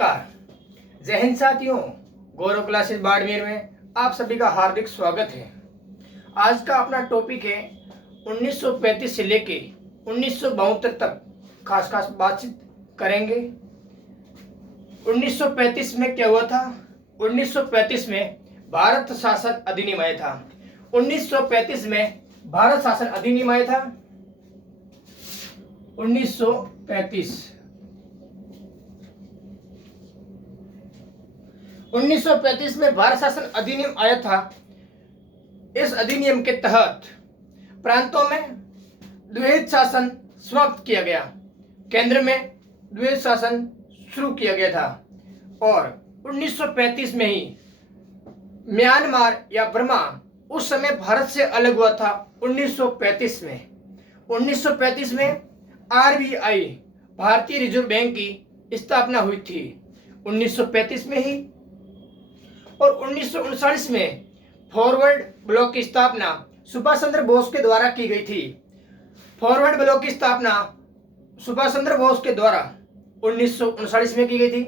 नमस्कार, जय हिंद साथियों। गौरव क्लासेस बाड़मेर में आप सभी का हार्दिक स्वागत है। आज का अपना टॉपिक है 1935 से लेके 1972 तक खास बातचीत करेंगे। 1935 में क्या हुआ था? 1935 में भारत शासन अधिनियम आया था। 1935 में भारत शासन अधिनियम आया था। 1935 में भारत शासन अधिनियम आया था। इस अधिनियम के तहत प्रांतों में द्वैध शासन समाप्त किया गया, केंद्र में द्वैध शासन शुरू किया गया था। और 1935 में ही म्यांमार या बर्मा उस समय भारत से अलग हुआ था। 1935 में आरबीआई भारतीय रिजर्व बैंक की स्थापना हुई थी 1935 में ही। और 1939 में फॉरवर्ड ब्लॉक की स्थापना सुभाष चंद्र बोस के द्वारा की गई थी। फॉरवर्ड ब्लॉक की स्थापना सुभाष चंद्र बोस के द्वारा 1939 में की गई थी।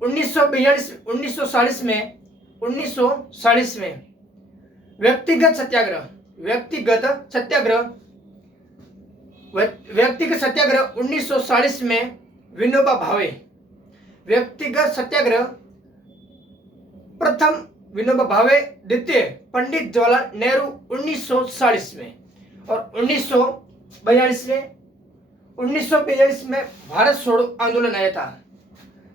1940 में व्यक्तिगत सत्याग्रह 1940 में विनोबा भावे, व्यक्तिगत सत्याग्रह प्रथम विनोबा भावे, द्वितीय पंडित जवाहरलाल नेहरू 1940 में। और 1942 में भारत छोड़ो आंदोलन आया था,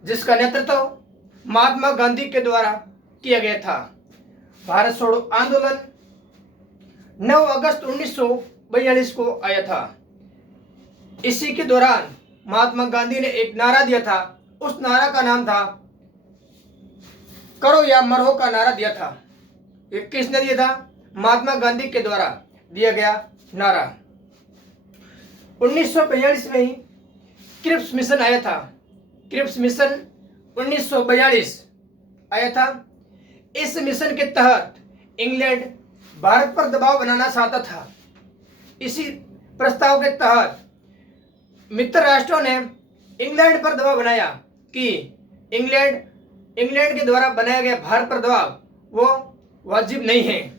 जिसका नेतृत्व महात्मा गांधी के द्वारा किया गया था। भारत छोड़ो आंदोलन 9 अगस्त 1942 को आया था। इसी के दौरान महात्मा गांधी ने एक नारा दिया था। उस नारा का नाम था करो या मरो का नारा दिया था। ये किसने दिया था? महात्मा गांधी के द्वारा दिया गया नारा। 1942 में ही क्रिप्स मिशन आया था। क्रिप्स मिशन 1942 आया था। इस मिशन के तहत इंग्लैंड भारत पर दबाव बनाना चाहता था। इसी प्रस्ताव के तहत मित्र राष्ट्रों ने इंग्लैंड पर दबाव बनाया कि इंग्लैंड के द्वारा बनाया गया भारत पर दबाव वो वाजिब नहीं है।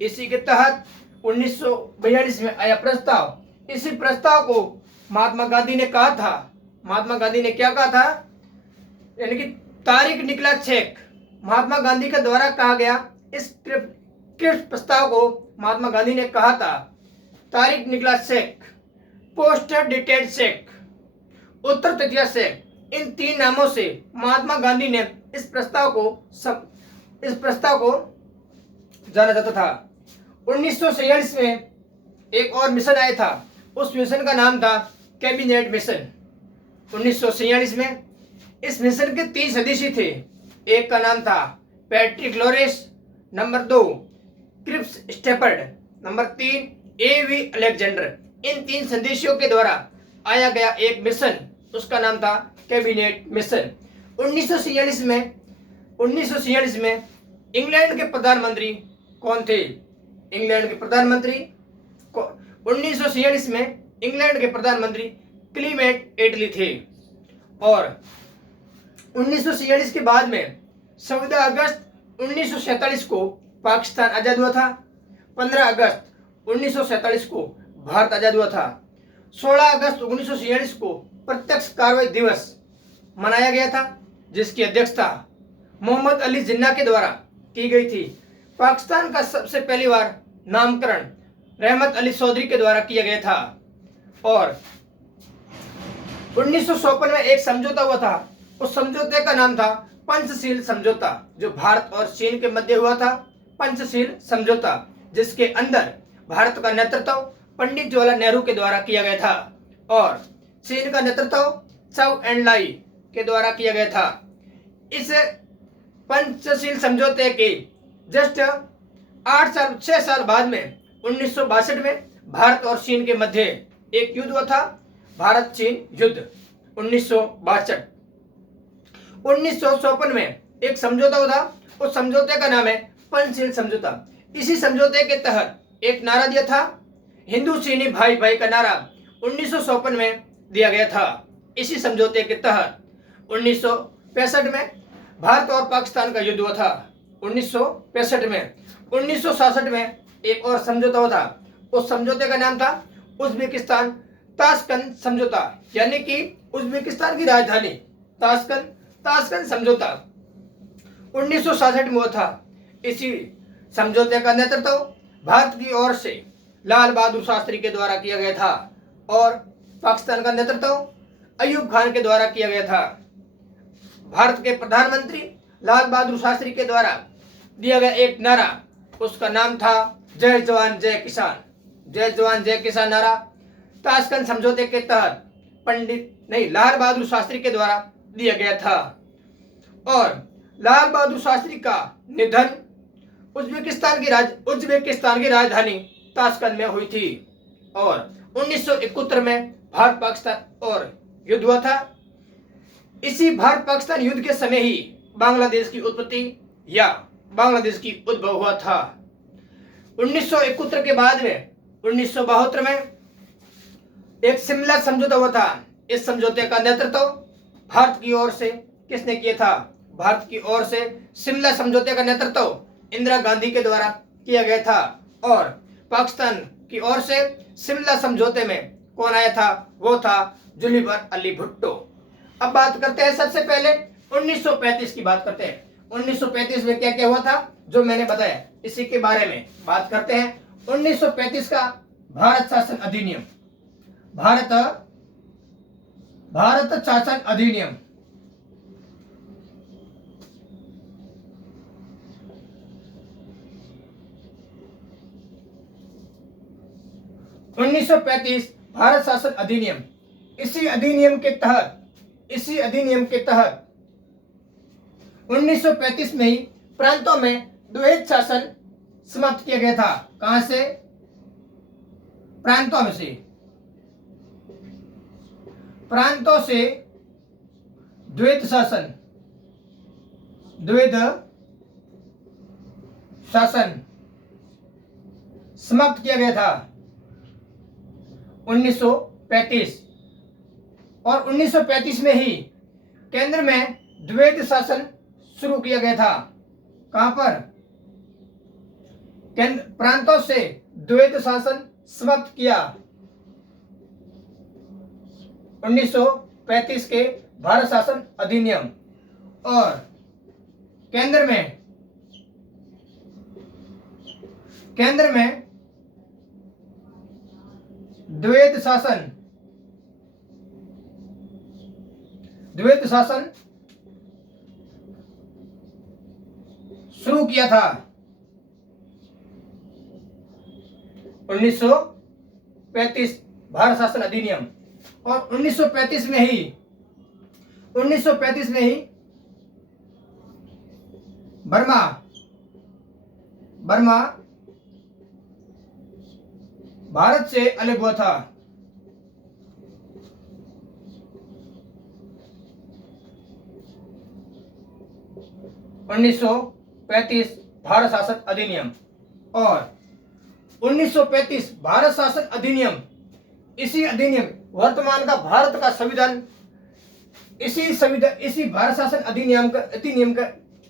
इसी के तहत 1942 में आया प्रस्ताव। इसी प्रस्ताव को महात्मा गांधी ने कहा था। महात्मा गांधी ने क्या कहा था? यानी कि तारिक निकला चेक महात्मा गांधी के द्वारा कहा गया। इस प्रस्ताव को महात्मा गांधी ने कहा था तारिक निकला चेक, पोस्टर डेटेड चेक, उत्तर तटीय चेक। इन 3 नामों से महात्मा गांधी ने इस प्रस्ताव को जाना जाता था। 1946 में एक और मिशन आया था। उस मिशन का नाम था कैबिनेट मिशन। 1946 में इस मिशन के 3 सदस्य थे। एक का नाम था Patrick Lawrence, number 2 Cripps Stafford, number 3 A V Alexander. इन 3 सदस्यों के द्वारा आया गया एक मिशन, उसका नाम था कैबिनेट मिशन। 1946 में इंग्लैंड के प्रधानमंत्री कौन थे? 1946 में इंग्लैंड के प्रधानमंत्री क्लीमेंट एटली थे। और 1946 के बाद में 14 अगस्त 1947 को पाकिस्तान आजाद हुआ था। 15 अगस्त 1947 को भारत आजाद हुआ था। 16 अगस्त 1947 को प्रत्यक्ष कार्रवाई दिवस मनाया गया था, जिसकी अध्यक्षता मोहम्मद अली जिन्ना के द्वारा की गई थी। पाकिस्तान का सबसे पहली बार नामकरण रहमत अली चौधरी के द्वारा किया गया था। और 1954 में एक समझौता हुआ था। उस समझौते का नाम था पंचशील समझौता, जो भारत और चीन के मध्य हुआ था। पंचशील समझौता, जिसके अंदर भारत का नेतृत्व पंडित जवाहरलाल नेहरू के द्वारा किया गया था और चीन का नेतृत्व चाउ एन लाई के द्वारा किया गया था। इस पंचशील समझौते के जस्ट 6 साल बाद में 1962 में भारत और चीन के मध्य एक युद्ध हुआ था, भारत चीन युद्ध 1962। 1954 में एक समझौता हुआ था। उस समझौते का नाम है पंचशील समझौता। इसी समझौते के तहत एक नारा दिया था, हिंदू चीनी भाई भाई का नारा 1954 में दिया गया था। इसी समझौते के तहत 1965 में भारत और पाकिस्तान का युद्ध हुआ था। 1965 में 1966 में एक और समझौता हुआ था। उस समझौते का नाम था उज्बेकिस्तान ताशकंद समझौता, यानी कि उज्बेकिस्तान की राजधानी ताशकंद समझौता 1966 में हुआ था। इसी समझौते का नेतृत्व भारत की ओर से लाल बहादुर शास्त्री के द्वारा किया गया था और पाकिस्तान का नेतृत्व अयूब खान के द्वारा किया गया था। भारत के प्रधानमंत्री लाल बहादुर शास्त्री के द्वारा दिया गया एक नारा, उसका नाम था जय जवान जय किसान। जय जवान जय किसान नारा ताशकंद समझौते के तहत लाल बहादुर शास्त्री के द्वारा दिया गया था। और लाल बहादुर शास्त्री का निधन उज्बेकिस्तान की राजधानी ताशकंद में हुई थी। और 1971 में भारत पाकिस्तान और युद्ध हुआ था। इसी भारत पाकिस्तान युद्ध के समय ही बांग्लादेश की उत्पत्ति या बांग्लादेश की उद्भव हुआ था। 1971 के बाद में 1972 में एक शिमला समझौता हुआ था। इस समझौते का नेतृत्व भारत की ओर से किसने किया था? भारत की ओर से शिमला समझौते का नेतृत्व इंदिरा गांधी के द्वारा किया गया था। और पाकिस्तान की ओर से शिमला समझौते में कौन आया था? वो था जुल्फिकार अली भुट्टो। अब बात करते हैं सबसे पहले 1935 की बात करते हैं। 1935 में क्या क्या हुआ था जो मैंने बताया, इसी के बारे में बात करते हैं। 1935 का भारत शासन अधिनियम, भारत शासन अधिनियम 1935 भारत शासन अधिनियम। इसी अधिनियम के तहत 1935 में ही प्रांतों में द्वैध शासन समाप्त किया गया था। कहां से? प्रांतों से द्वैध शासन समाप्त किया गया था 1935। और 1935 में ही केंद्र में द्वैध शासन शुरू किया गया था। कहां पर? केंद्र प्रांतों से द्वैध शासन समाप्त किया 1935 के भारत शासन अधिनियम। और केंद्र में द्वैध शासन शुरू किया था 1935 भारत शासन अधिनियम। और 1935 में ही बर्मा भारत से अलग हुआ था। भारत शासन अधिनियम। और 1935 भारत शासन अधिनियम, इसी अधिनियम वर्तमान का भारत का संविधान, इसी भारत शासन अधिनियम का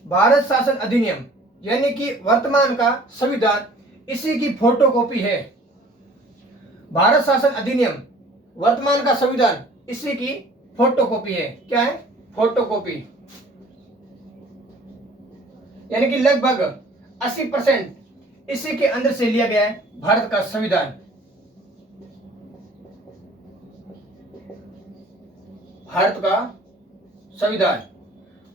भारत शासन अधिनियम यानी कि वर्तमान का संविधान, इसी की फोटोकॉपी है। भारत शासन अधिनियम वर्तमान का संविधान, इसी की फोटोकॉपी है। क्या है? फोटोकॉपी। यानी कि लगभग 80% इसी के अंदर से लिया गया है भारत का संविधान।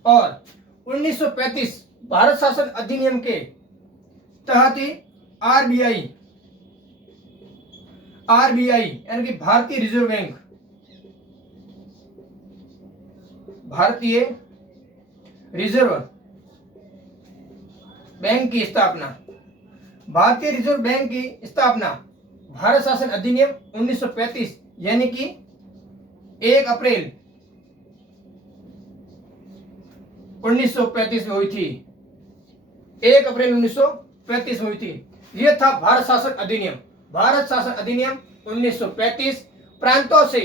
और 1935 भारत शासन अधिनियम के तहत ही आरबीआई यानी कि भारतीय रिजर्व बैंक की स्थापना, भारतीय रिजर्व बैंक की स्थापना भारत शासन अधिनियम 1935 यानी कि 1 अप्रैल 1935 में हुई थी। 1 अप्रैल 1935 में हुई थी। यह था भारत शासन अधिनियम। भारत शासन अधिनियम 1935 प्रांतों से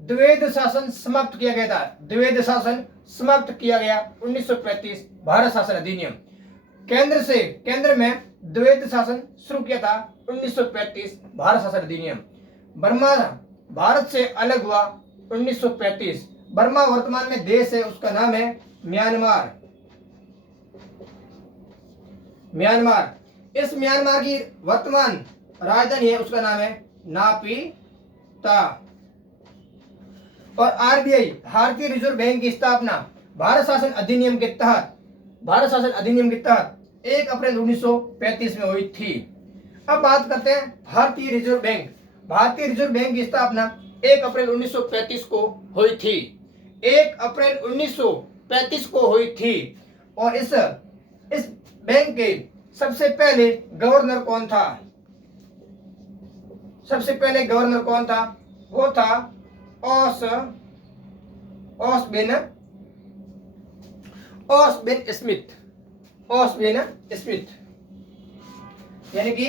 द्वैध शासन समाप्त किया गया था। द्वैध शासन समाप्त किया गया 1935 भारत शासन अधिनियम। केंद्र में द्वैध शासन शुरू किया था 1935 भारत शासन अधिनियम। बर्मा भारत से अलग हुआ 1935। बर्मा वर्तमान में देश है, उसका नाम है म्यांमार। इस म्यांमार की वर्तमान राजधानी है, उसका नाम है नापीता। और आरबीआई भारतीय रिजर्व बैंक की स्थापना भारत शासन अधिनियम के तहत 1 अप्रैल 1935 में हुई थी। अब बात करते हैं भारतीय रिजर्व बैंक। भारतीय रिजर्व बैंक की स्थापना 1 अप्रैल 1935 को हुई थी। 1 अप्रैल 1935 को हुई थी। और इस बैंक के सबसे पहले गवर्नर कौन था? वो था ओस्बिन स्मिथ। यानी कि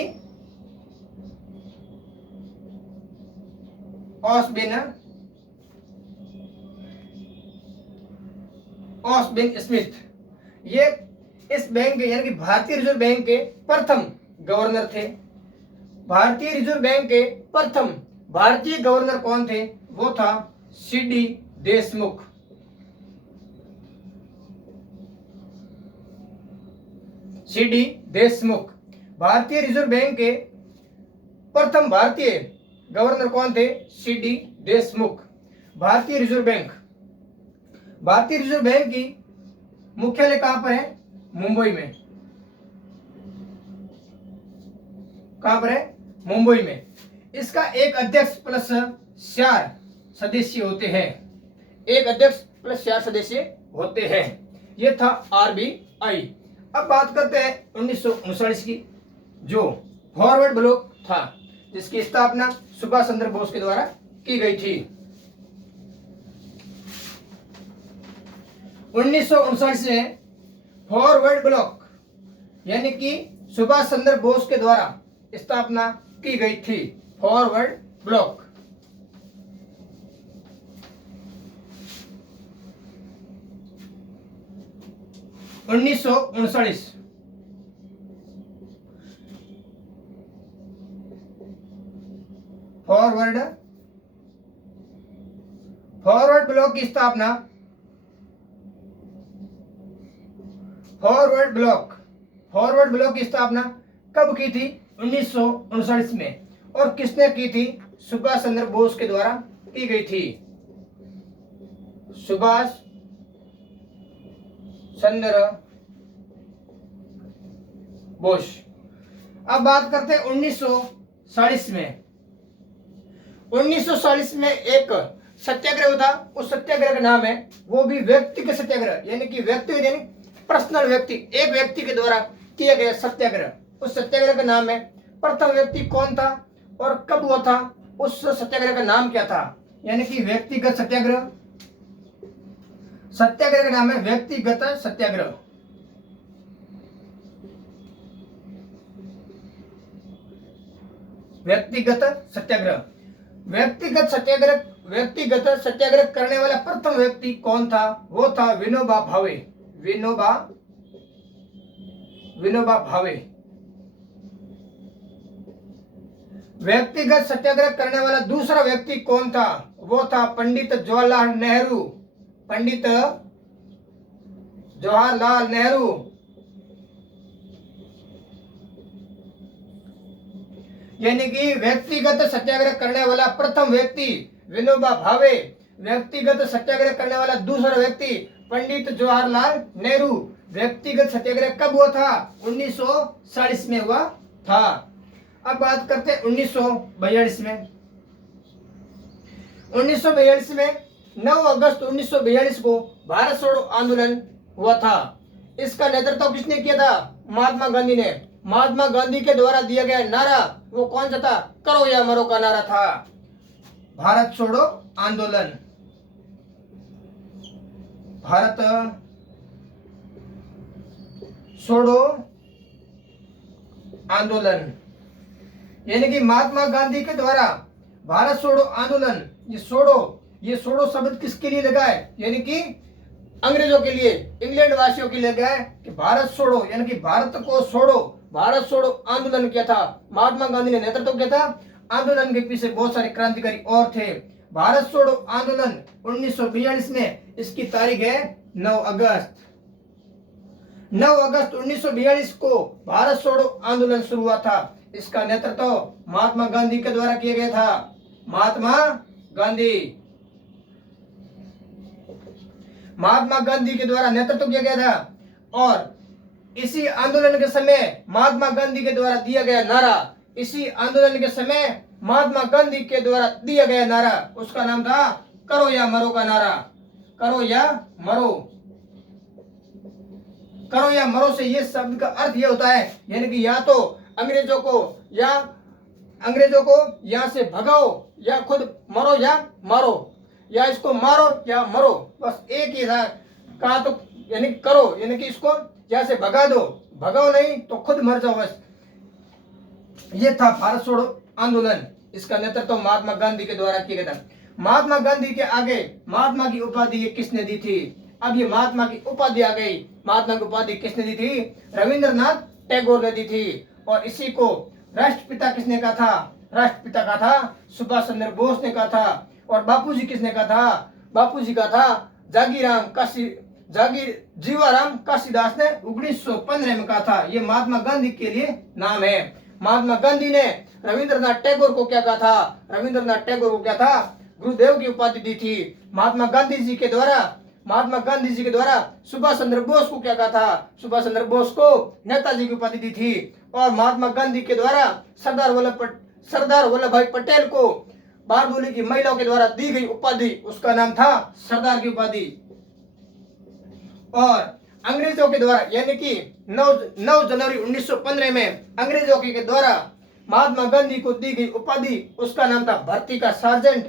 ओस्बिन स्मिथ। ये इस बैंक के यानी कि भारतीय रिजर्व बैंक के प्रथम गवर्नर थे। भारतीय रिजर्व बैंक के प्रथम भारतीय गवर्नर कौन थे? वो था सीडी देशमुख। भारतीय रिजर्व बैंक के प्रथम भारतीय गवर्नर कौन थे? सीडी देशमुख। भारतीय रिजर्व बैंक की मुख्यालय कहां पर है? मुंबई में। कहां पर है? मुंबई में। इसका एक अध्यक्ष प्लस 4 सदस्य होते हैं। ये था आरबीआई। अब बात करते हैं 1939 की, जो फॉरवर्ड ब्लॉक था, जिसकी स्थापना सुभाष चंद्र बोस के द्वारा की गई थी। 1939 में फॉरवर्ड ब्लॉक यानी कि सुभाष चंद्र बोस के द्वारा स्थापना की गई थी। Forward block. उन्नीस सौ उनचालीस फॉरवर्ड ब्लॉक की स्थापना कब की थी? 1939 में। और किसने की थी? सुभाष चंद्र बोस के द्वारा की गई थी। सुभाष चंद्र बोस। अब बात करते हैं 1940 में। 1940 में एक सत्याग्रह था। उस सत्याग्रह का नाम है, वो भी व्यक्तिगत सत्याग्रह, यानी कि व्यक्तिगत यानी पर्सनल व्यक्ति, एक व्यक्ति के द्वारा किया गया सत्याग्रह। उस सत्याग्रह का नाम है, प्रथम व्यक्ति कौन था और कब हुआ था? उस सत्याग्रह का नाम क्या था? यानी कि व्यक्तिगत सत्याग्रह का नाम है व्यक्तिगत सत्याग्रह। व्यक्तिगत सत्याग्रह करने वाला प्रथम व्यक्ति कौन था? वो था विनोबा भावे। व्यक्तिगत सत्याग्रह करने वाला दूसरा व्यक्ति कौन था? वो था पंडित जवाहरलाल नेहरू। यानी कि व्यक्तिगत सत्याग्रह करने वाला प्रथम व्यक्ति विनोबा भावे, व्यक्तिगत सत्याग्रह करने वाला दूसरा व्यक्ति पंडित जवाहरलाल नेहरू। व्यक्तिगत सत्याग्रह कब हुआ था? 1940 में हुआ था। अब बात करते हैं 1942 में। 1942 में 9 अगस्त 1942 को भारत छोड़ो आंदोलन हुआ था। इसका नेतृत्व किसने किया था? महात्मा गांधी ने। महात्मा गांधी के द्वारा दिया गया नारा वो कौन सा था? करो या मरो का नारा था। भारत छोड़ो आंदोलन। भारत छोड़ो आंदोलन यानी कि महात्मा गांधी के द्वारा भारत छोड़ो आंदोलन, ये छोड़ो ये छोड़ो शब्द किसके लिए लगा है, यानी कि अंग्रेजों के लिए, इंग्लैंड वासियों के लिए लगा है कि भारत छोड़ो, यानी कि भारत को छोड़ो, भारत छोड़ो आंदोलन किया था। महात्मा गांधी ने नेतृत्व किया था। आंदोलन के पीछे बहुत सारे क्रांतिकारी और थे। भारत छोड़ो आंदोलन 1942 में, इसकी तारीख है 9 अगस्त। 9 अगस्त 1942 को भारत छोड़ो आंदोलन शुरू हुआ था। इसका नेतृत्व महात्मा गांधी के द्वारा किया गया था। महात्मा गांधी के द्वारा नेतृत्व किया गया था। और इसी आंदोलन के समय महात्मा गांधी के द्वारा दिया गया नारा, इसी आंदोलन के समय महात्मा गांधी के द्वारा दिया गया नारा, उसका नाम था करो या मरो का नारा। करो या मरो, करो या मरो से ये शब्द का अर्थ ये होता है, यानी कि या तो अंग्रेजों को यहाँ से भगाओ, या खुद मरो या मारो, या इसको मारो या मरो, बस एक ही था। कहा तो यानी करो, यानी कि इसको यहाँ से भगा दो, भगाओ नहीं तो खुद मर जाओ, बस ये था भारत छोड़ो आंदोलन। इसका नेतृत्व महात्मा गांधी के द्वारा किया गया था। महात्मा गांधी के आगे महात्मा की उपाधि ये किसने दी थी? अब ये महात्मा की उपाधि आ गई। महात्मा की उपाधि किसने दी थी? रविंद्रनाथ टैगोर ने दी थी। और इसी को राष्ट्रपिता किसने कहा था? राष्ट्रपिता का था सुभाष चंद्र बोस ने कहा था। और बापूजी किसने कहा था? बापूजी का था जीवाराम काशीदास ने 1915 में कहा था। ये महात्मा गांधी के लिए नाम है। महात्मा गांधी ने रविंद्रनाथ टैगोर को क्या कहा था? रविंद्रनाथ टैगोर को क्या था? गुरुदेव की उपाधि दी थी। महात्मा गांधी जी के द्वारा सुभाष चंद्र बोस को क्या कहा था? सुभाष चंद्र बोस को नेताजी की उपाधि दी थी। और महात्मा गांधी के द्वारा सरदार वल्लभ भाई पटेल को बारडोली की महिलाओं के द्वारा दी गई उपाधि, उसका नाम था सरदार की उपाधि। और अंग्रेजों के द्वारा, यानी कि 9 जनवरी 1915 में अंग्रेजों के द्वारा महात्मा गांधी को दी गई उपाधि, उसका नाम था भर्ती का सार्जेंट।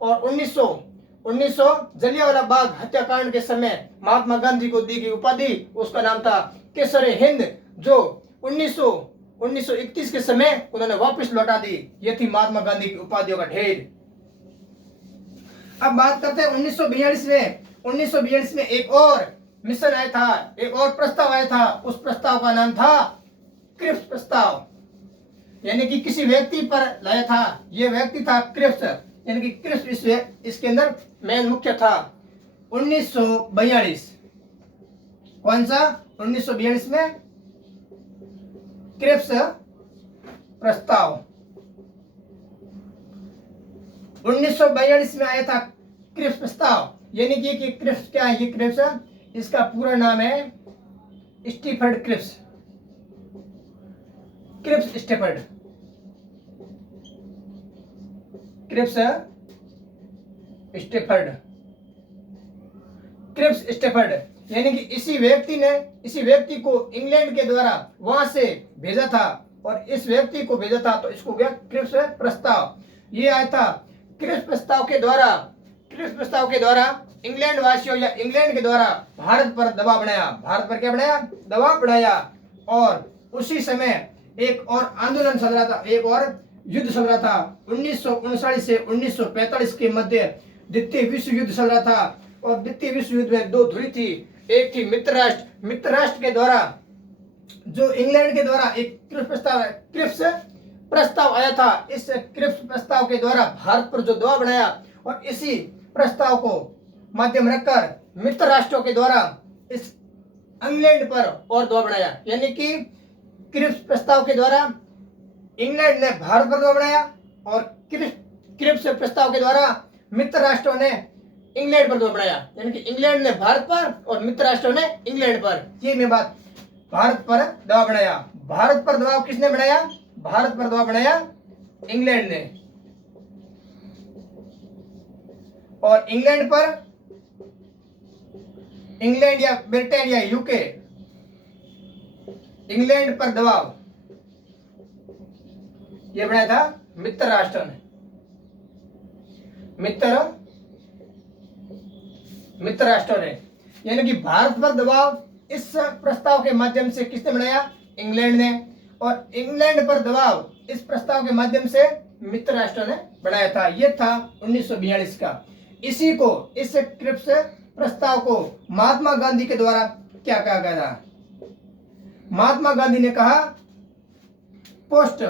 और 1900 जलियांवाला बाग हत्याकांड के समय महात्मा गांधी को दी गई उपाधि, उसका नाम था केसरे हिंद, जो 1931 के समय उन्होंने वापस लौटा दी। ये थी महात्मा गांधी की उपाधियों का ढेर। अब बात करते हैं 1942 में एक और मिशन आया था, एक और प्रस्ताव आया था। उस प्रस्ताव का नाम था क्रिप्स प्रस्ताव, यानी कि किसी व्यक्ति पर लाया था। ये व्यक्ति था क्रिप्स, यानी कि क्रिप्स इसके अंदर मेन मुख्य था। 1942, कौन सा? 1942 में क्रिप्स प्रस्ताव 1942 में आया था क्रिप्स प्रस्ताव। यानी कि क्रिप्स क्या है? ये क्रिप्स, इसका पूरा नाम है Stafford Cripps. Cripps Stafford, Cripps Stafford, यानी कि इसी व्यक्ति को इंग्लैंड के द्वारा वहां से भेजा था। और इस व्यक्ति को भेजा था तो इसको गया क्रिप्स प्रस्ताव। ये आया था क्रिप्स प्रस्ताव के द्वारा इंग्लैंड वासियों या इंग्लैंड के द्वारा भारत पर दबाव बनाया। भारत पर क्या बनाया? दबाव बनाया। और उसी समय एक और आंदोलन चल रहा था, एक और युद्ध चल रहा था। 1939 से 1945 के मध्य द्वितीय विश्व युद्ध चल रहा था। और द्वितीय विश्व युद्ध में 2 धुरी थी। एक थी मित्र राष्ट्र के द्वारा, जो इंग्लैंड के द्वारा एक क्रिप्स प्रस्ताव आया था। इस क्रिप्स प्रस्ताव के द्वारा भारत पर जो दबाव बनाया, और इसी प्रस्ताव को माध्यम रखकर मित्र राष्ट्रों के द्वारा इस इंग्लैंड पर और दबाव बनाया। यानी कि क्रिप्स प्रस्ताव के द्वारा इंग्लैंड ने भारत पर दबाव बनाया, और क्रिप्स प्रस्ताव के द्वारा मित्र राष्ट्रों ने इंग्लैंड पर दबाव बनाया। यानी कि इंग्लैंड ने भारत पर और मित्र राष्ट्रों ने इंग्लैंड पर। ये मैं बात, भारत पर दबाव बनाया। भारत पर दबाव किसने बनाया? भारत पर दबाव बनाया इंग्लैंड ने। और इंग्लैंड या ब्रिटेन या यूके, इंग्लैंड पर दबाव ये बनाया था मित्र राष्ट्रों ने। मित्र राष्ट्रों ने, यानी कि भारत पर दबाव इस प्रस्ताव के माध्यम से किसने बनाया? इंग्लैंड ने। और इंग्लैंड पर दबाव इस प्रस्ताव के माध्यम से मित्र राष्ट्रों ने बनाया था। यह था 1942 का। इसी को, इस क्रिप्स प्रस्ताव को महात्मा गांधी के द्वारा क्या कहा गया था? महात्मा गांधी ने कहा पोस्ट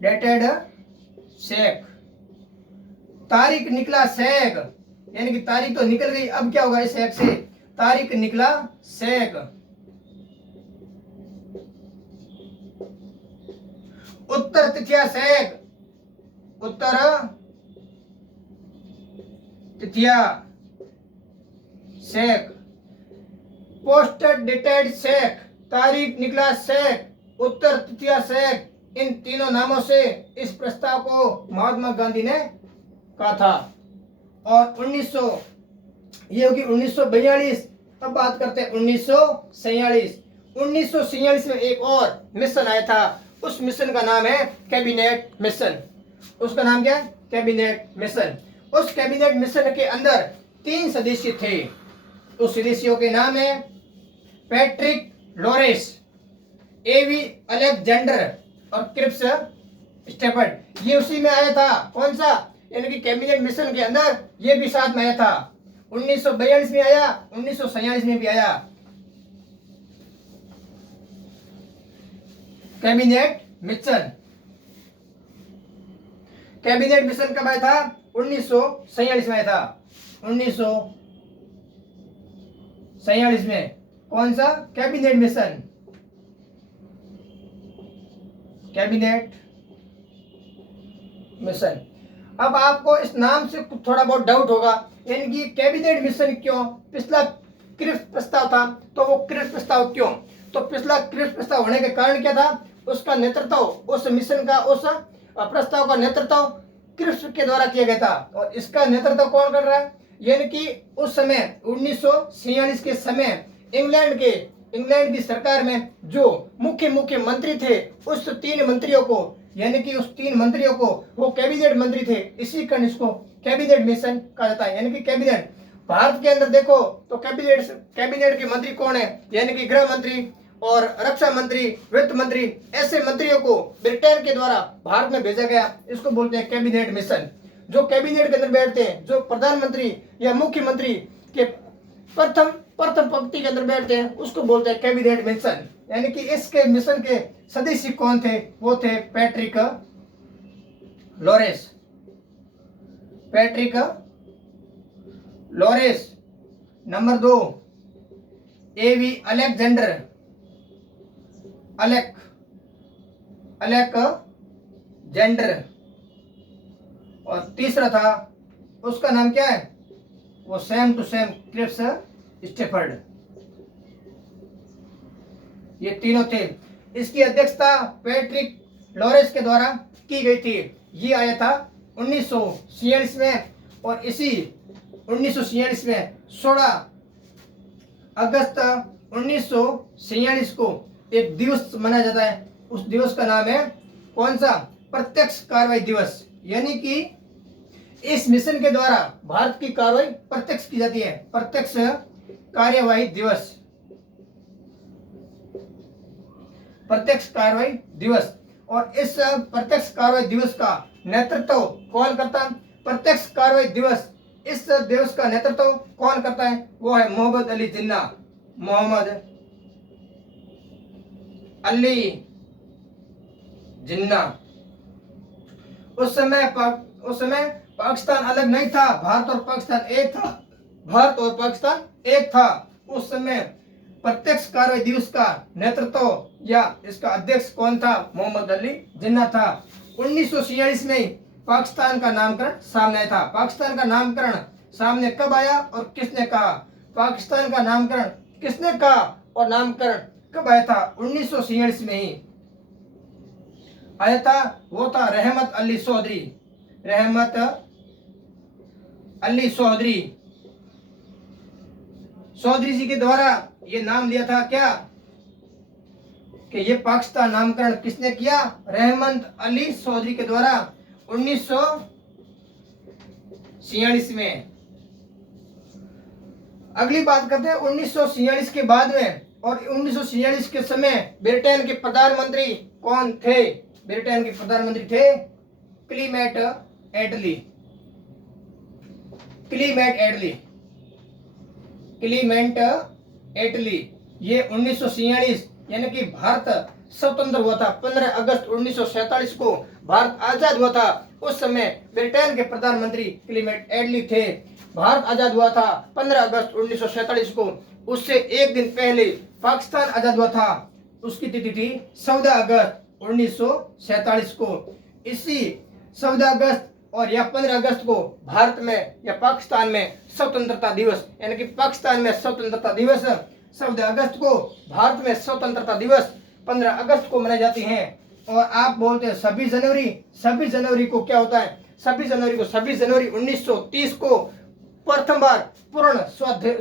डेटेड शेक, तारीख निकला शेक, यानी कि तारीख तो निकल गई, अब क्या होगा इस शेक से? तारीख निकला शेक। उत्तर तिथिया शेक, उत्तर तिथिया शेक। पोस्ट डेटेड शेक, तारीख निकला शेक, उत्तर तिथिया शेक, इन तीनों नामों से इस प्रस्ताव को महात्मा गांधी ने कहा था। और 1900 ये होगी 1942। अब बात करते हैं 1947। 1947 में एक और मिशन आया था, उस मिशन का नाम है कैबिनेट मिशन। उसका नाम क्या है? Cabinet mission. उस कैबिनेट मिशन के अंदर 3 सदस्य थे। उस सदस्यों के नाम है पैट्रिक लॉरेंस, एवी अलेक्जेंडर और क्रिप्स स्टेफर्ड। ये उसी में आया था। कौन सा? यानी कि कैबिनेट मिशन के अंदर ये भी साथ में आया था। 1942 में आया, 1947 में भी आया। कैबिनेट मिशन कब आया था? 1947 में आया था। 1947 में कौन सा? Cabinet mission. अब आपको इस नाम से थोड़ा बहुत डाउट होगा, यानी कि कैबिनेट मिशन क्यों? पिछला क्रिप्स प्रस्ताव था, तो वो क्रिप्स प्रस्ताव क्यों? तो पिछला क्रिप्स प्रस्ताव होने के कारण क्या था? उसका नेतृत्व, उस मिशन का, उस प्रस्ताव का नेतृत्व क्रिप्स के द्वारा किया गया था। और इसका नेतृत्व कौन कर रहा है? यानी कि उस समय 1946 के समय इंग्लैंड की सरकार में जो मुख्य मंत्री थे, उस 3 मंत्रियों को, यानी कि उस 3 मंत्रियों को वो कैबिनेट मंत्री थे, इसी कारण इसको कैबिनेट मिशन कहा जाता है। यानी कि कैबिनेट, भारत के अंदर देखो तो कैबिनेट के मंत्री कौन है? यानी कि गृह मंत्री और रक्षा मंत्री, वित्त मंत्री, ऐसे मंत्रियों को ब्रिटेन के द्वारा भारत में भेजा गया, इसको बोलते हैं कैबिनेट मिशन। जो कैबिनेट के अंदर बैठते हैं, जो प्रधानमंत्री या मुख्यमंत्री के प्रथम पंक्ति के अंदर बैठते हैं, उसको बोलते हैं कैबिनेट मिशन। यानी कि इसके मिशन के सदस्य कौन थे? वो थे Patrick Lawrence. Number 2 A V Alexander, Alexander. और तीसरा था, उसका नाम क्या है? वो same to same Cripps Stafford. ये तीनों थे। इसकी अध्यक्षता पैट्रिक लॉरेंस के द्वारा की गई थी। ये आया था 1946 में, और इसी 1946 में 16 अगस्त 1946 को एक दिवस मनाया जाता है। उस दिवस का नाम है कौन सा? प्रत्यक्ष कार्रवाई दिवस। यानी कि इस मिशन के द्वारा भारत की कार्रवाई प्रत्यक्ष की जाती है, प्रत्यक्ष कार्यवाही दिवस, प्रत्यक्ष कार्रवाई दिवस। और इस प्रत्यक्ष कार्रवाई दिवस का नेतृत्व कौन करता है? प्रत्यक्ष कार्रवाई दिवस, इस दिवस का नेतृत्व कौन करता है? वो है मोहम्मद अली जिन्ना। उस समय पाकिस्तान अलग नहीं था, भारत और पाकिस्तान एक था। उस समय प्रत्यक्ष कार्रवाई दिवस का नेतृत्व या इसका अध्यक्ष कौन था? मोहम्मद अली जिन्ना था। 1946 में पाकिस्तान का नामकरण सामने आया था। पाकिस्तान का नामकरण सामने कब आया और किसने कहा? पाकिस्तान का नामकरण किसने कहा और नामकरण कब आया था? 1946 में ही आया था। वो था रहमत अली चौधरी जी के द्वारा ये नाम लिया था। क्या कि ये पाकिस्तान नामकरण किसने किया? रहमत अली चौधरी के द्वारा 1946 में। अगली बात करते हैं 1946 के बाद में। और 1946 के समय ब्रिटेन के प्रधानमंत्री कौन थे? ब्रिटेन के प्रधानमंत्री थे क्लीमेट एटली। क्लीमेट एटली, क्लीमेंट एटली। ये 1947 यानी कि भारत स्वतंत्र हुआ था, 15 अगस्त 1947 को भारत आजाद हुआ था। उस समय ब्रिटेन के प्रधानमंत्री क्लीमेट एटली थे। भारत आजाद हुआ था 15 अगस्त 1947 को। उससे एक दिन पहले पाकिस्तान आजाद हुआ था, उसकी तिथि थी 14 अगस्त 1947 को। इसी 14 अगस्त और या 15 अगस्त को भारत में या पाकिस्तान में स्वतंत्रता दिवस, यानी कि पाकिस्तान में स्वतंत्रता दिवस 14 अगस्त को, भारत में स्वतंत्रता दिवस 15 अगस्त को मनाई जाती हैं। और आप बोलते हैं 26 जनवरी, 26 जनवरी को क्या होता है? 26 जनवरी 1930 को प्रथम बार पूर्ण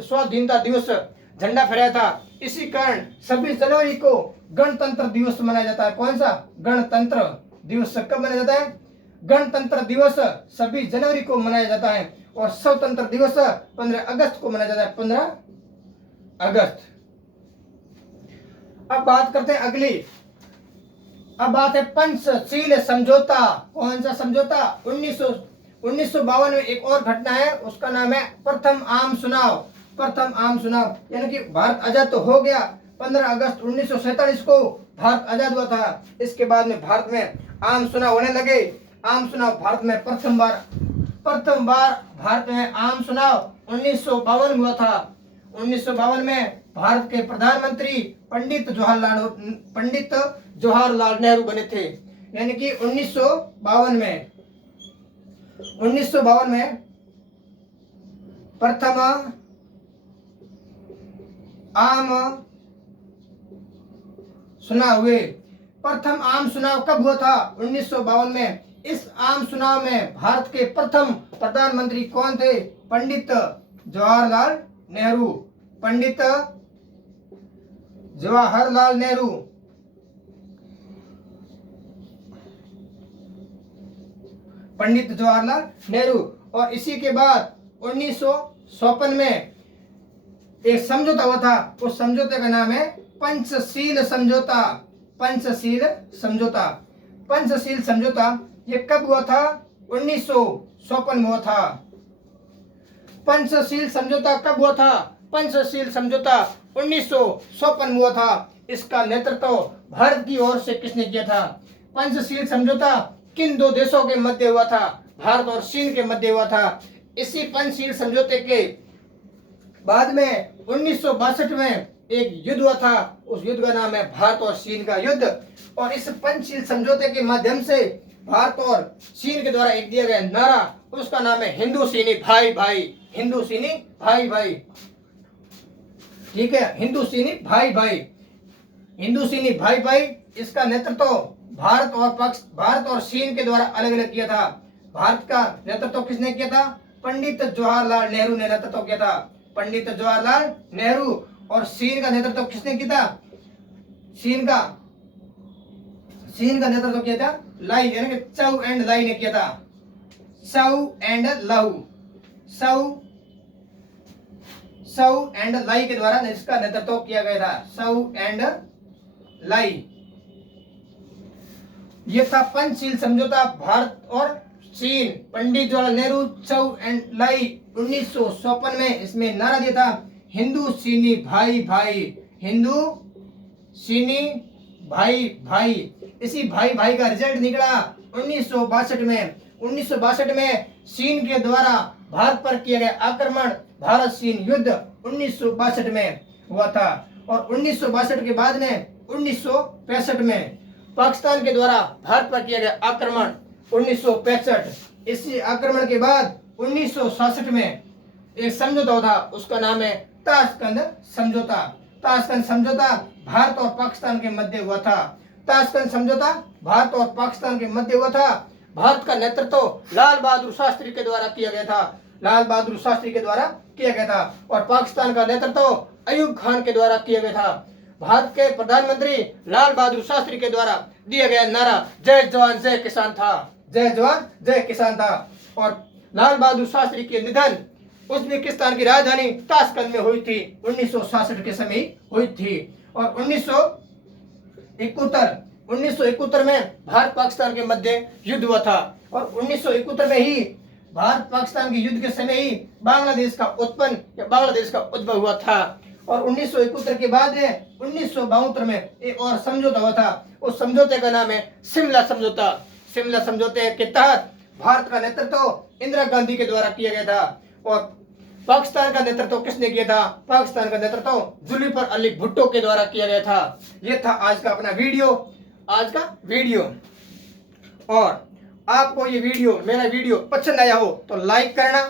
स्वाधीनता दिवस झंडा फहराया था। इसी कारण 26 जनवरी को गणतंत्र दिवस मनाया जाता है। कौन सा? गणतंत्र दिवस। कब मनाया जाता है? गणतंत्र दिवस 26 जनवरी को मनाया जाता है। और स्वतंत्र दिवस 15 अगस्त को मनाया जाता है, 15 अगस्त। अब बात करते हैं अगली। अब बात है पंचशील समझौता। कौन सा समझौता? 1952 में एक और घटना है, उसका नाम है प्रथम आम चुनाव। प्रथम आम चुनाव यानी कि भारत आजाद तो हो गया, 15 अगस्त 1947 को भारत आजाद हुआ था। इसके बाद में भारत में आम चुनाव होने लगे। आम चुनाव भारत में प्रथम बार भारत में आम चुनाव 1952 में हुआ था। 1952 में भारत के प्रधानमंत्री पंडित जवाहरलाल नेहरू बने थे। यानी कि 1952 में प्रथम आम चुनाव हुए। प्रथम आम चुनाव कब हुआ था? 1952 में। इस आम चुनाव में भारत के प्रथम प्रधानमंत्री कौन थे? पंडित जवाहरलाल नेहरू। पंडित जवाहरलाल नेहरू। पंडित जवाहरलाल नेहरू। और इसी के बाद 1954 में एक समझौता हुआ था। उस समझौते का नाम है पंचशील समझौता। पंचशील समझौता। पंचशील समझौता ये कब हुआ था? 1954 में हुआ था। पंचशील समझौता कब हुआ था? पंचशील समझौता 1954 में हुआ था। इसका नेतृत्व भारत की ओर से किसने किया था? पंचशील समझौता किन दो देशों के मध्य हुआ था? भारत और चीन के मध्य हुआ था। इसी पंचशील समझौते के बाद में 1962 में एक युद्ध हुआ था। उस युद्ध का नाम है भारत और चीन का युद्ध। और इस पंचशील समझौते के माध्यम से भारत और चीन के द्वारा एक दिया गया नारा, उसका नाम है हिंदू चीनी भाई भाई। हिंदू चीनी भाई भाई। ठीक है, हिंदू चीनी भाई भाई। हिंदू चीनी भाई भाई। इसका नेतृत्व भारत और चीन के द्वारा अलग अलग किया था। भारत का नेतृत्व किसने किया था? पंडित जवाहरलाल नेहरू ने नेतृत्व किया था। पंडित जवाहरलाल नेहरू। और चीन का नेतृत्व किसने किया था? चीन का नेतृत्व किया था लाई, यानी कि चौ एंड लाई ने किया था। चौ एंड लाई के द्वारा इसका नेतृत्व किया गया था। चौ एंड लाई। यह था पंचशील समझौता भारत और चीन। पंडित जवाहरलाल नेहरू, चौ एंड लाई 1954 में इसमें नारा दिया था हिंदू चीनी भाई भाई। हिंदू चीनी भाई भाई। इसी भाई भाई का रिजल्ट निकला 1962 में। 1962 में चीन के द्वारा भारत पर किया गया आक्रमण, भारत चीन युद्ध 1962 में हुआ था। और 1962 के बाद में 1965 में पाकिस्तान के द्वारा भारत पर किया गया आक्रमण 1965। इसी आक्रमण के बाद 1967 में एक समझौता था, उसका नाम है ताशकंद समझौता। ताशकंद समझौता भारत और पाकिस्तान के मध्य हुआ था। ताशकंद समझौता भारत और पाकिस्तान के मध्य हुआ था। भारत का नेतृत्व लाल बहादुर शास्त्री के द्वारा किया गया था। लाल बहादुर शास्त्री के द्वारा किया गया था। और पाकिस्तान का नेतृत्व अयूब खान के द्वारा किया गया था। भारत के प्रधानमंत्री लाल बहादुर शास्त्री के द्वारा दिया गया नारा जय जवान जय किसान था। जय जवान जय किसान था। और लाल बहादुर शास्त्री के निधन उज्बेकिस्तान की राजधानी ताशकंद में हुई थी, 1966 के समय हुई थी। और 1971 1971 में भारत पाकिस्तान के मध्य युद्ध हुआ था और 1971 में ही भारत पाकिस्तान के युद्ध के समय ही बांग्लादेश का उद्भव हुआ था। और 1971 के बाद 1972 में एक और समझौता हुआ था। उस समझौते का नाम है शिमला समझौता। शिमला समझौते के तहत भारत का नेतृत्व इंदिरा गांधी के द्वारा किया गया था और पाकिस्तान का नेतृत्व किसने किया था? पाकिस्तान का नेतृत्व जुल्फिकार अली भुट्टो के द्वारा किया गया था। यह था आज का अपना वीडियो। और आपको ये मेरा वीडियो पसंद आया हो तो लाइक करना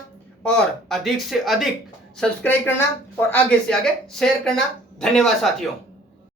और अधिक से अधिक सब्सक्राइब करना और आगे से आगे शेयर करना। धन्यवाद साथियों।